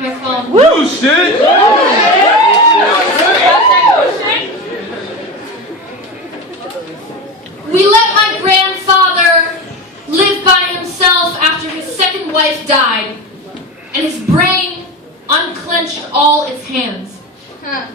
back my phone. Woo, shit! We let my grandfather live by himself after his second wife died, and his brain unclenched all its hands.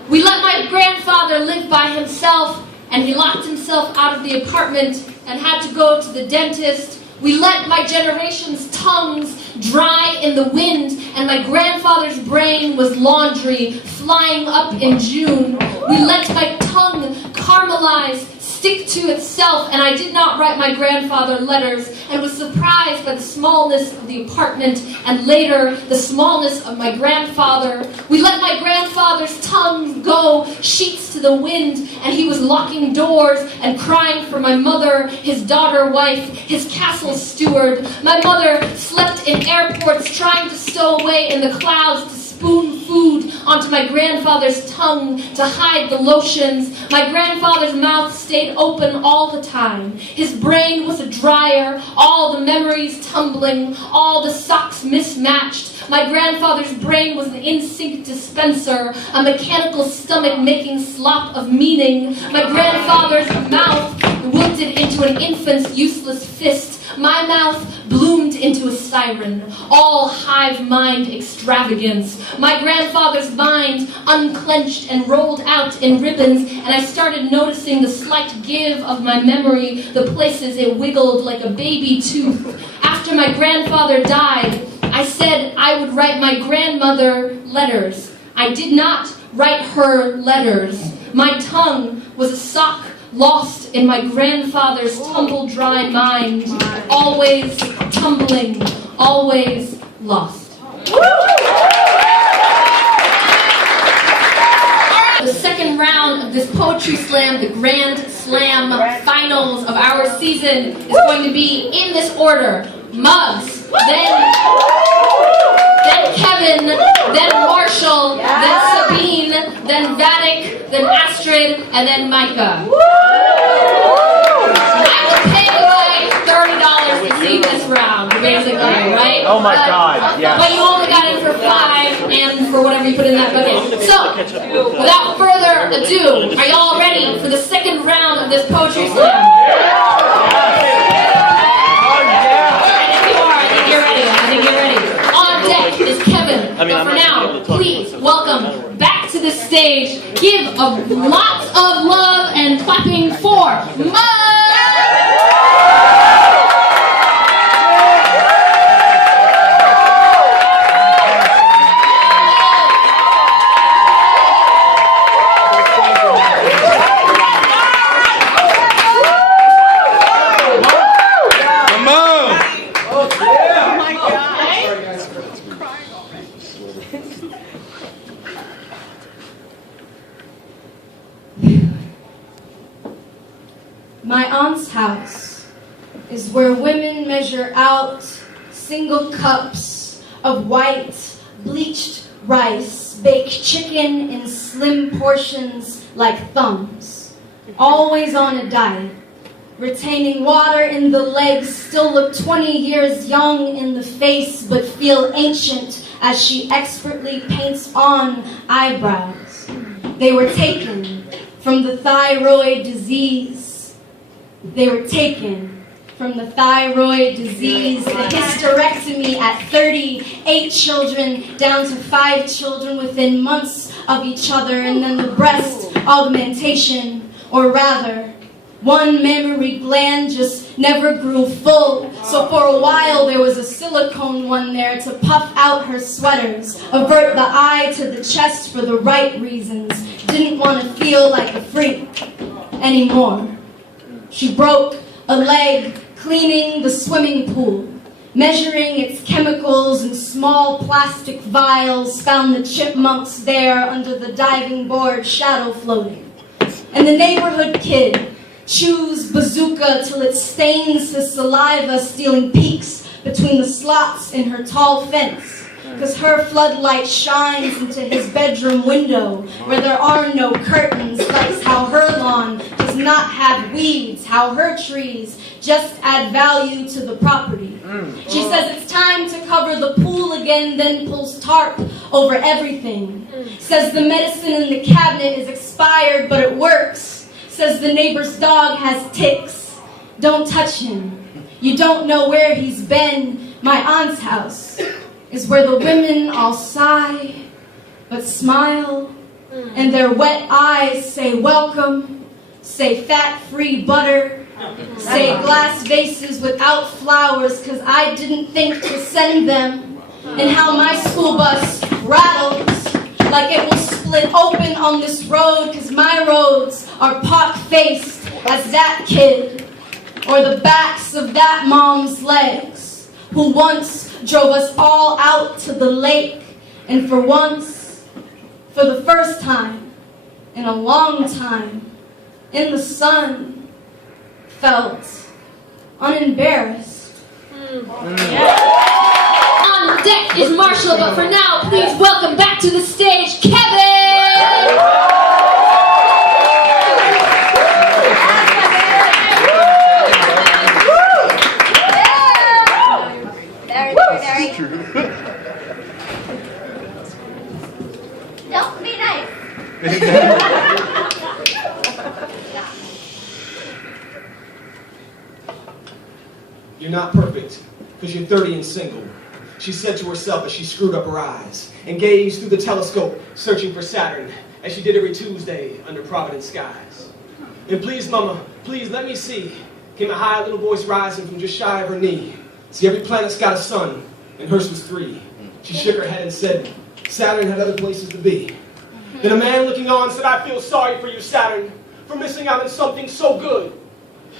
We let my grandfather live by himself, and he locked himself out of the apartment and had to go to the dentist. We let my generation's tongues dry in the wind, and my grandfather's brain was laundry flying up in June. We let my tongue caramelize, stick to itself, and I did not write my grandfather letters, and was surprised by the smallness of the apartment, and later the smallness of my grandfather. We let my grandfather's tongue go, sheets to the wind, and he was locking doors and crying for my mother, his daughter wife, his castle steward. My mother slept in airports trying to stow away in the clouds to spoon food onto my grandfather's tongue to hide the lotions. My grandfather's mouth stayed open all the time. His brain was a dryer, all the memories tumbling, all the socks mismatched. My grandfather's brain was an in-sync dispenser, a mechanical stomach making slop of meaning. My grandfather's mouth wilted into an infant's useless fist. My mouth bloomed into a siren, all hive mind extravagance. My grandfather's mind unclenched and rolled out in ribbons, and I started noticing the slight give of my memory, the places it wiggled like a baby tooth. After my grandfather died, I said I would write my grandmother letters. I did not write her letters. My tongue was a sock lost in my grandfather's tumble-dry mind, always tumbling, always lost. The second round of this poetry slam, the grand slam finals of our season, is going to be in this order: Muggs, then Kevin, then Marshall, then Sabine, then Vatic, then Astrid, and then Micah. I would pay like $30 to see this round, basically, right? Oh my God, yeah. But you only got in for 5 and for whatever you put in that bucket. So, without further ado, are y'all ready for the second round of this poetry slam? Is Kevin. But for now, please welcome back to the stage. Give a lot of love and clapping for Muggs! My aunt's house is where women measure out single cups of white, bleached rice, bake chicken in slim portions like thumbs, always on a diet, retaining water in the legs, still look 20 years young in the face, but feel ancient as she expertly paints on eyebrows. They were taken from the thyroid disease. They were taken from the thyroid disease, the hysterectomy at 38 children, down to 5 children within months of each other, and then the breast augmentation, or rather, one mammary gland just never grew full, so for a while there was a silicone one there to puff out her sweaters, avert the eye to the chest for the right reasons, didn't want to feel like a freak anymore. She broke a leg cleaning the swimming pool, measuring its chemicals in small plastic vials, found the chipmunks there under the diving board shadow floating. And the neighborhood kid chews bazooka till it stains his saliva, stealing peeks between the slots in her tall fence. Because her floodlight shines into his bedroom window where there are no curtains, likes how her lawn does not have weeds, how her trees just add value to the property. She says it's time to cover the pool again. again, then pulls tarp over everything. Says the medicine in the cabinet is expired, but it works. Says the neighbor's dog has ticks. Don't touch him. You don't know where he's been. My aunt's house is where the women all sigh, but smile, and their wet eyes say welcome, say fat-free butter, say glass vases without flowers, 'cause I didn't think to send them, and how my school bus rattles like it will split open on this road, 'cause my roads are pock-faced as that kid, or the backs of that mom's legs, who once drove us all out to the lake, and for once, for the first time in a long time, in the sun, felt unembarrassed. On deck is Marshall, but for now, please welcome back to the stage, Kevin! Very. Don't be nice. You're not perfect, because you're 30 and single, she said to herself as she screwed up her eyes and gazed through the telescope, searching for Saturn, as she did every Tuesday under Providence skies. And please, mama, please let me see, came a high little voice rising from just shy of her knee. See, every planet's got a sun, and hers was 3. She shook her head and said, Saturn had other places to be. Then a man looking on said, I feel sorry for you, Saturn, for missing out on something so good.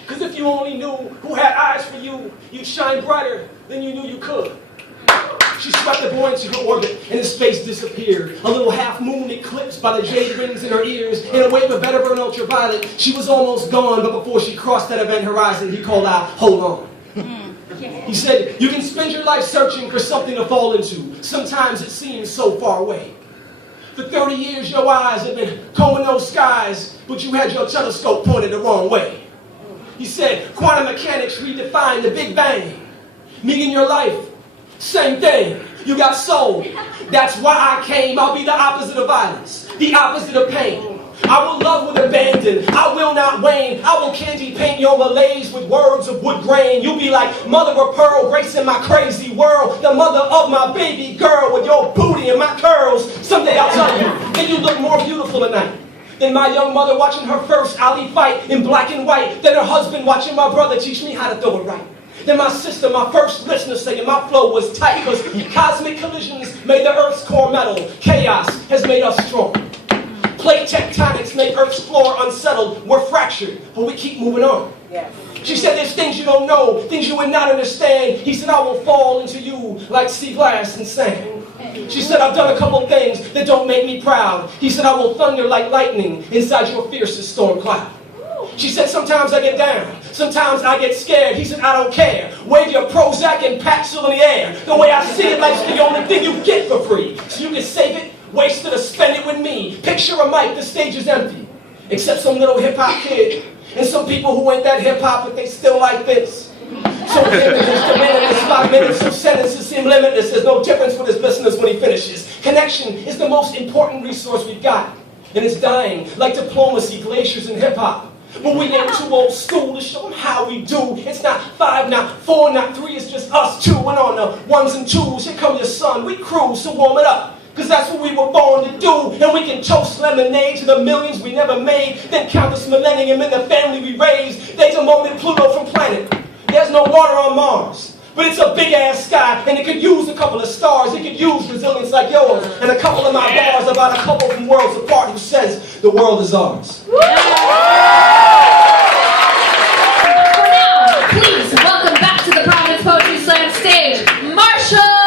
Because if you only knew who had eyes for you, you'd shine brighter than you knew you could. She swept the boy into her orbit, and his face disappeared. A little half-moon eclipsed by the jade rings in her ears. In a wave of Vetiver ultraviolet, she was almost gone, but before she crossed that event horizon, he called out, hold on. He said, you can spend your life searching for something to fall into. Sometimes it seems so far away. For 30 years, your eyes have been combing those skies, but you had your telescope pointed the wrong way. He said, quantum mechanics redefined the Big Bang. Me in your life, same thing. You got soul. That's why I came. I'll be the opposite of violence, the opposite of pain. I will love with abandon. I will not wane. I will candy paint your malaise with words of wood grain. You'll be like mother of pearl, gracing my crazy world. The mother of my baby girl with your booty and my curls. Someday I'll tell you, then you look more beautiful tonight than my young mother watching her first alley fight in black and white. Than her husband watching my brother teach me how to throw it right. Then my sister, my first listener, saying my flow was tight, because cosmic collisions made the earth's core metal. Chaos has made us strong. Plate tectonics make Earth's floor unsettled. We're fractured, but we keep moving on. Yes. She said, there's things you don't know, things you would not understand. He said, I will fall into you like sea glass and sand. She said, I've done a couple things that don't make me proud. He said, I will thunder like lightning inside your fiercest storm cloud. She said, sometimes I get down, sometimes I get scared. He said, I don't care. Wave your Prozac and Paxil in the air. The way I see it, life's the only thing you get for free. So you can save it, waste it, or spend it with me. Picture a mic, the stage is empty, except some little hip-hop kid and some people who ain't that hip-hop, but they still like this. So limitless, demanding 5 minutes of sentences seem limitless. There's no difference with his listeners when he finishes. Connection is the most important resource we've got, and it's dying like diplomacy, glaciers, and hip-hop. But we ain't too old school to show them how we do. It's not 5, not 4, not 3, it's just us 2. And on the 1s and 2s, here come your son, we cruise, so warm it up. Cause that's what we were born to do. And we can toast lemonade to the millions we never made. Then count this millennium in the family we raised. There's a moment Pluto from planet. There's no water on Mars, but it's a big ass sky, and it could use a couple of stars. It could use resilience like yours. And a couple of my bars about a couple from worlds apart who says the world is ours. For now, please welcome back to the Providence Poetry Slam stage, Marshall!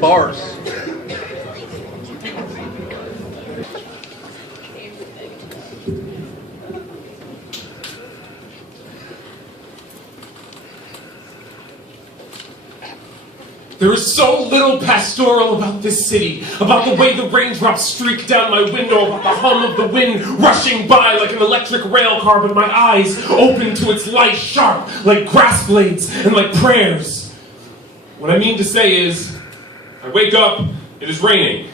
Bars. There is so little pastoral about this city, about the way the raindrops streak down my window, about the hum of the wind rushing by like an electric rail car, but my eyes open to its light, sharp like grass blades and like prayers. What I mean to say is, I wake up, it is raining.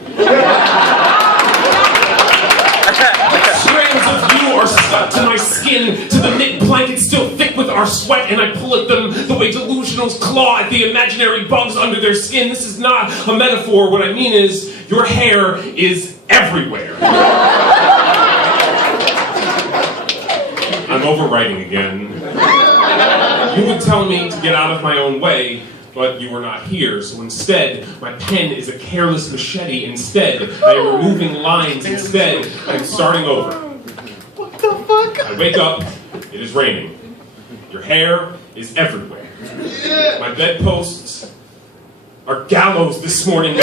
Strands of you are stuck to my skin, to the knit blanket still thick with our sweat, and I pull at them the way delusionals claw at the imaginary bugs under their skin. This is not a metaphor. What I mean is, your hair is everywhere. I'm overwriting again. You would tell me to get out of my own way, but you were not here, so instead, my pen is a careless machete. Instead, I am removing lines. Instead, I am starting over. What the fuck? I wake up, it is raining. Your hair is everywhere. My bedposts are gallows this morning. The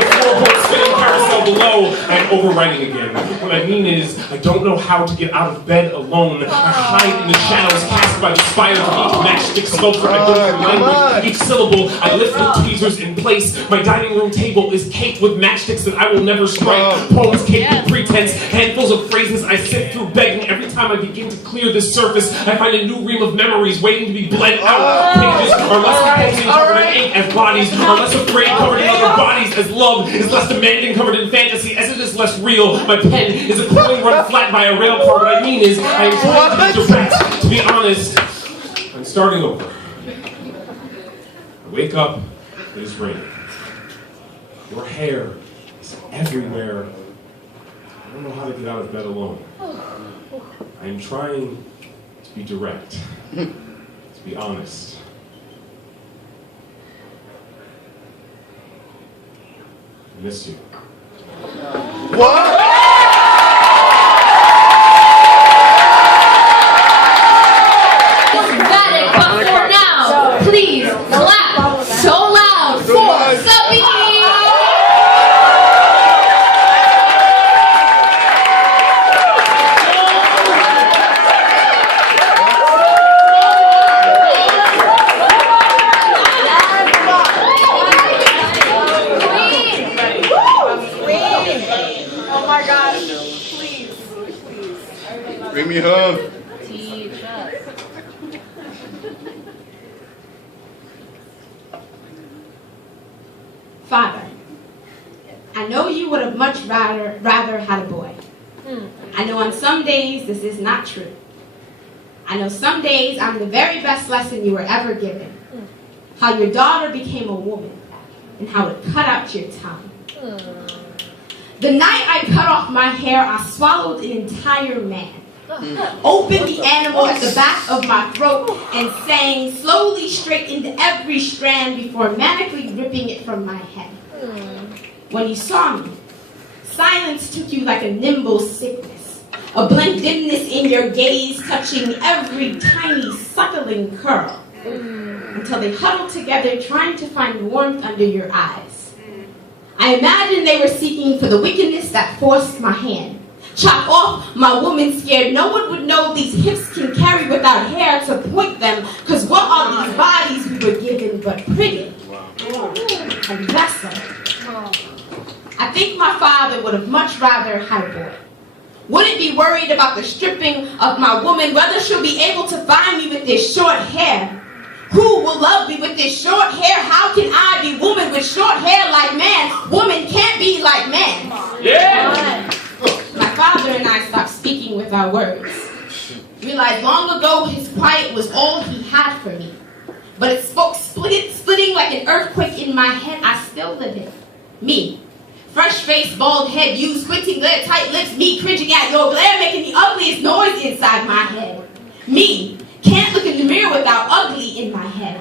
floorboard spinning carousel below. I am overwriting again. What I mean is, I don't know how to get out of bed alone. I hide in the shadows cast by the spires of each matchstick sculpture. I go through language, each syllable. I lift the tweezers in place. My dining room table is caked with matchsticks that I will never strike. Poems caked with pretense. Handfuls of phrases I sift through begging. Every time I begin to clear this surface, I find a new ream of memories waiting to be bled out. Pages are less composing covered in ink as bodies are less afraid covered in other bodies, as love is less demanding covered in fantasy, as it is less real. My pen is a coin run flat by a rail car. What I mean is, I am trying to be direct. To be honest, I'm starting over. I wake up, it is raining. Your hair is everywhere. I don't know how to get out of bed alone. I am trying to be direct, to be honest. I miss you. What? Pathetic, but for now, please clap so loud for Subby! Bring me home. Father, I know you would have much rather had a boy. I know on some days this is not true. I know some days I'm the very best lesson you were ever given. How your daughter became a woman and how to cut out your tongue. The night I cut off my hair, I swallowed an entire man. Opened the animal at the back of my throat and sang slowly straight into every strand before manically ripping it from my head. When you saw me, silence took you like a nimble sickness, a blank dimness in your gaze touching every tiny suckling curl, until they huddled together trying to find warmth under your eyes. I imagined they were seeking for the wickedness that forced my hand. Chop off my woman scared. No one would know these hips can carry without hair to point them, because what are these bodies we were given but pretty? And vessel. I think my father would have much rather had a boy. Wouldn't be worried about the stripping of my woman, whether she'll be able to find me with this short hair. Who will love me with this short hair? How can I be woman with short hair like man? Woman can't be like man. Yeah! My father and I stopped speaking with our words. Realized long ago his quiet was all he had for me. But it spoke splitting like an earthquake in my head. I still live it. Me. Fresh face, bald head, you squinting glare, tight lips, me cringing at your glare, making the ugliest noise inside my head. Me. Can't look in the mirror without ugly in my head.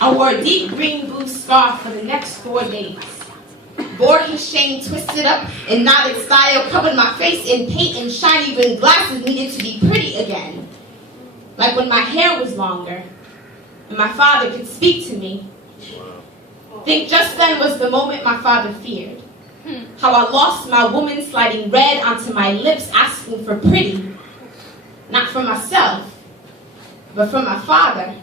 I wore a deep green blue scarf for the next 4 days. Bore his shame twisted up in knotted style, covered my face in paint and shiny when glasses needed to be pretty again. Like when my hair was longer and my father could speak to me. Think just then was the moment my father feared. How I lost my woman sliding red onto my lips asking for pretty. Not for myself, But for my father,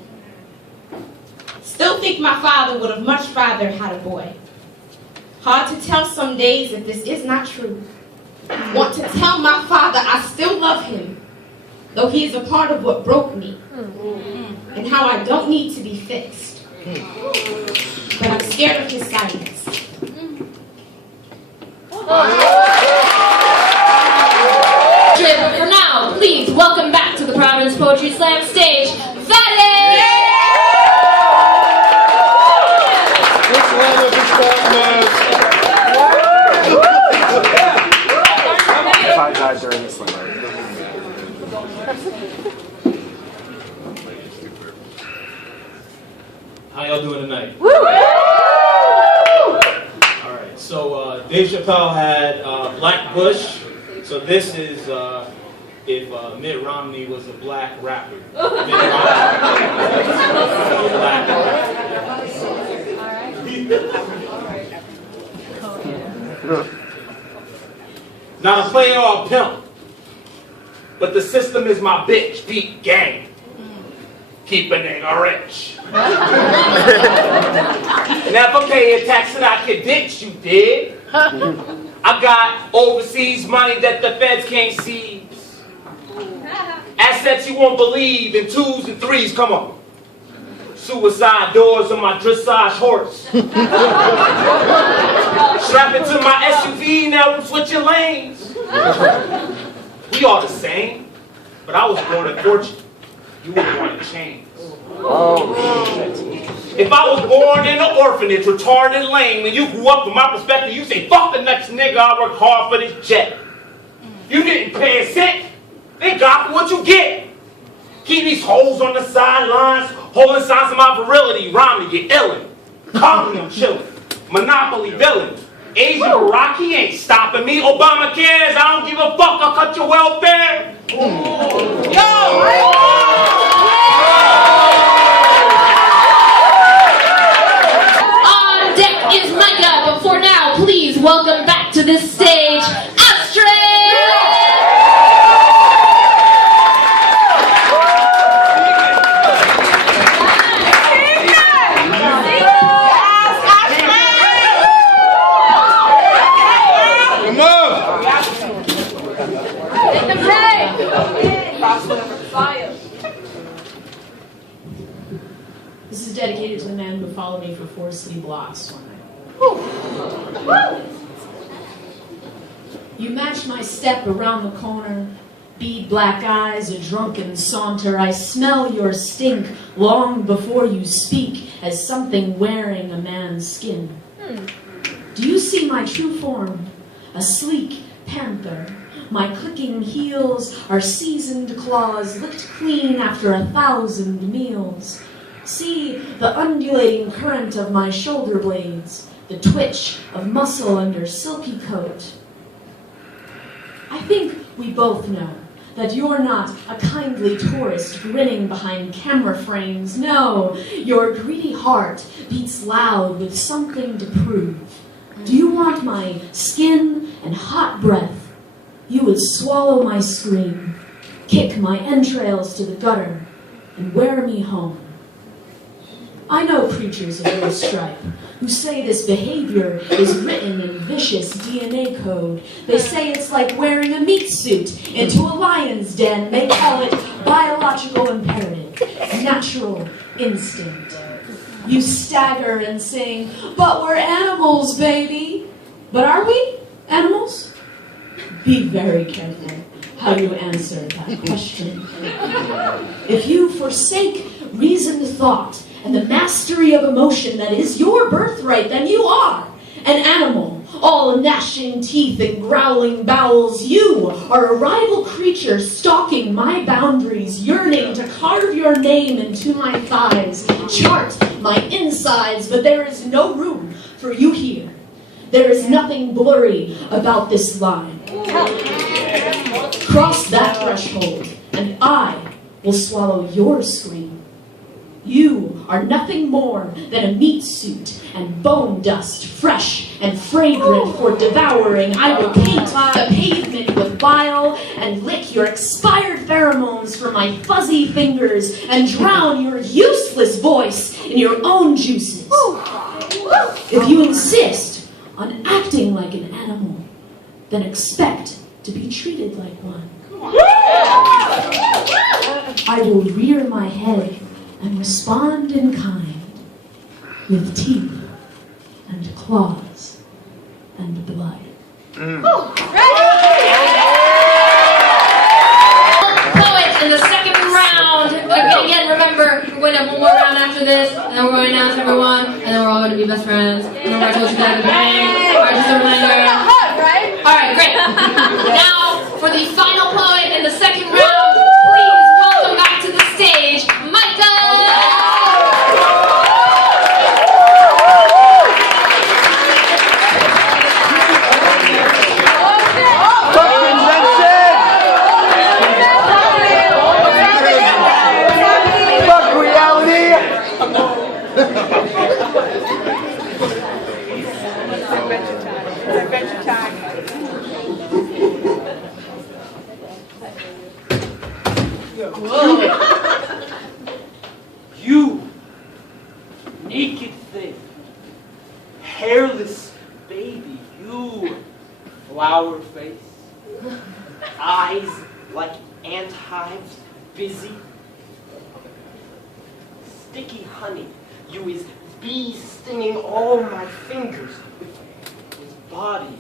still think my father would have much rather had a boy. Hard to tell some days if this is not true. Want to tell my father I still love him, though he is a part of what broke me, and how I don't need to be fixed. But I'm scared of his silence. But for now, please welcome back to the Providence Poetry Slam stage, Fatty! Which one of his partners? If I died during this one, How y'all doing tonight? Alright, so Dave Chappelle had Black Bush. So this is if Mitt Romney was a black rapper. Mitt Romney was a black rapper. Not a player or a pimp, but the system is my bitch, deep gang. Keep a nigga rich. Never pay a tax that I can ditch, you dig? I got overseas money that the feds can't seize. Assets you won't believe in 2s and 3s, come on. Suicide doors on my dressage horse. Strap it to my SUV, now I'm switching lanes. We all the same, but I was born in fortune. You were born in chains. If I was born in an orphanage, retarded and lame, and you grew up from my perspective, you say, fuck the next nigga, I work hard for this jet. You didn't pay a cent. Thank God for what you get. Keep these hoes on the sidelines, holding signs of my virility. Romney, get illin'. Calmly, I'm chillin'. Monopoly villain. Asian Barack, he ain't stopping me. Obama cares, I don't give a fuck, I'll cut your welfare. On deck is Micah, but for now, please welcome back to this stage, Astrid! This is dedicated to the man who followed me for 4 city blocks one night. You match my step around the corner, bead black eyes, a drunken saunter. I smell your stink long before you speak as something wearing a man's skin. Do you see my true form? A sleek panther. My clicking heels are seasoned claws, licked clean after 1,000 meals. See the undulating current of my shoulder blades, the twitch of muscle under silky coat. I think we both know that you're not a kindly tourist grinning behind camera frames. No, your greedy heart beats loud with something to prove. Do you want my skin and hot breath? You would swallow my scream, kick my entrails to the gutter, and wear me home. I know creatures of your stripe who say this behavior is written in vicious DNA code. They say it's like wearing a meat suit into a lion's den. They call it biological imperative, natural instinct. You stagger and sing, but we're animals, baby. But are we animals? Be very careful how you answer that question. If you forsake reasoned thought and the mastery of emotion that is your birthright, then you are an animal, all gnashing teeth and growling bowels. You are a rival creature stalking my boundaries, yearning to carve your name into my thighs, chart my insides, but there is no room for you here. There is nothing blurry about this line. Cross that threshold, and I will swallow your scream. You are nothing more than a meat suit and bone dust, fresh and fragrant for devouring. I will paint the pavement with bile and lick your expired pheromones from my fuzzy fingers and drown your useless voice in your own juices. If you insist on acting like an animal, then expect to be treated like one. I will rear my head and respond in kind, with teeth and claws and blood. Poet in the second round. Again, remember, we're going to have one more round after this, and then we're going to announce everyone, and then we're all going to be best friends. And then we're going to you guys bang. Alright, just a reminder. Alright, great. Now, for the final poet in the second round, please welcome back to the stage, Michael! Fuck reality! You, naked thing, hairless baby, you, flower face, eyes like ant hives, busy, sticky honey, you is bee stinging all my fingers, his body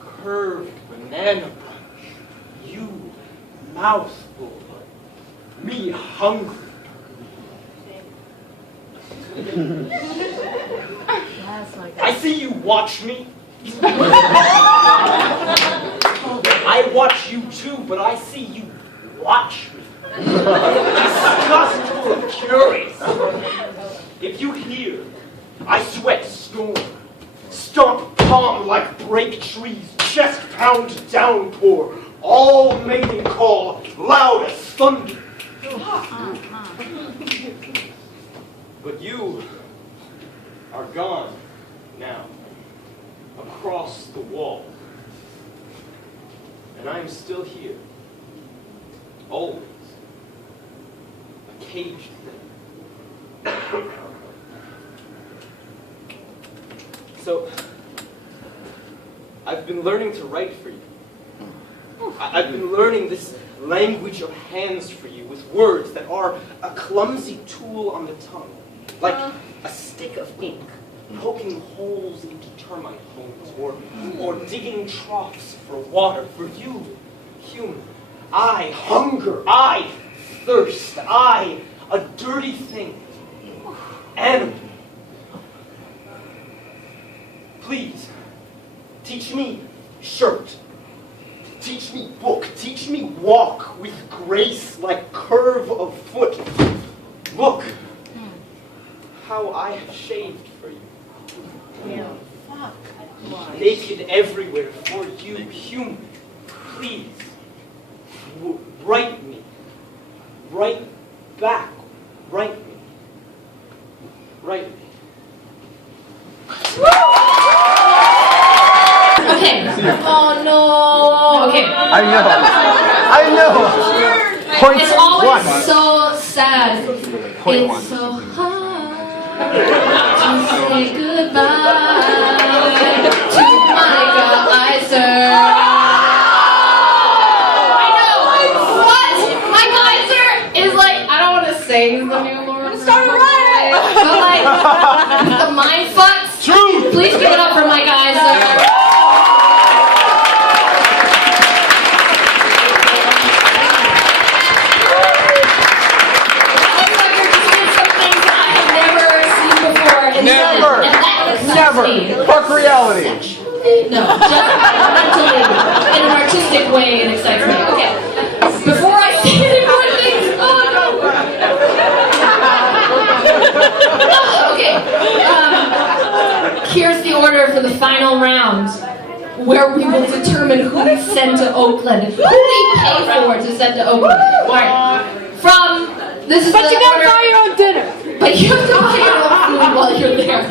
curved banana bunch, you, mouthful, me hungry. I see you watch me. I watch you too, but I see you watch me. Disgustful and curious. If you hear, I sweat storm. Stomp palm like break trees, chest pound downpour. All mating call, loud as thunder. But you are gone now, across the wall. And I am still here, always, a caged thing. So, I've been learning to write for you. I've been learning this language of hands for you with words that are a clumsy tool on the tongue. Like a stick of ink, poking holes into termite holes, or digging troughs for water. For you, human, I hunger, I thirst, I, a dirty thing, animal. Please, teach me shirt. Teach me book. Teach me walk with grace like curve of foot. Look how I have shaved for you. Yeah. Fuck. Naked everywhere for you, human. Please, write me. Write back. Write me. Write me. Okay. Oh no. Okay. I know. Point It's always one. so sad. Point It's one. so hard to say goodbye to my geyser. I know. What? My geyser is like, I don't want to sing the new Lord. Start writing. But like, the mind fucks. Please give it up for my geyser. Never. Fuck reality. No, just mentally, in an artistic way, it excites me. Okay, before I say any more things, okay. Here's the order for the final round, where we will determine who we send to Oakland, who we pay for to send to Oakland. All right, this is But the you gotta order. buy your own dinner. You have to pay your own food while you're there.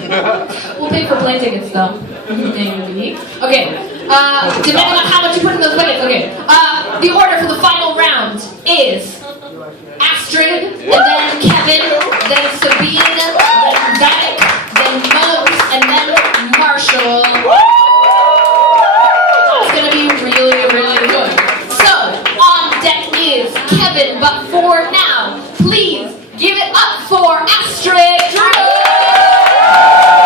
We'll pay for plane tickets though. Maybe. Okay. Depending on how much you put in those buckets. Okay. The order for the final round is Astrid, and then Kevin, then Sabine, then Dyke, then Mose, and then Marshall. It's gonna be really, really good. So, on deck is Kevin, but for now,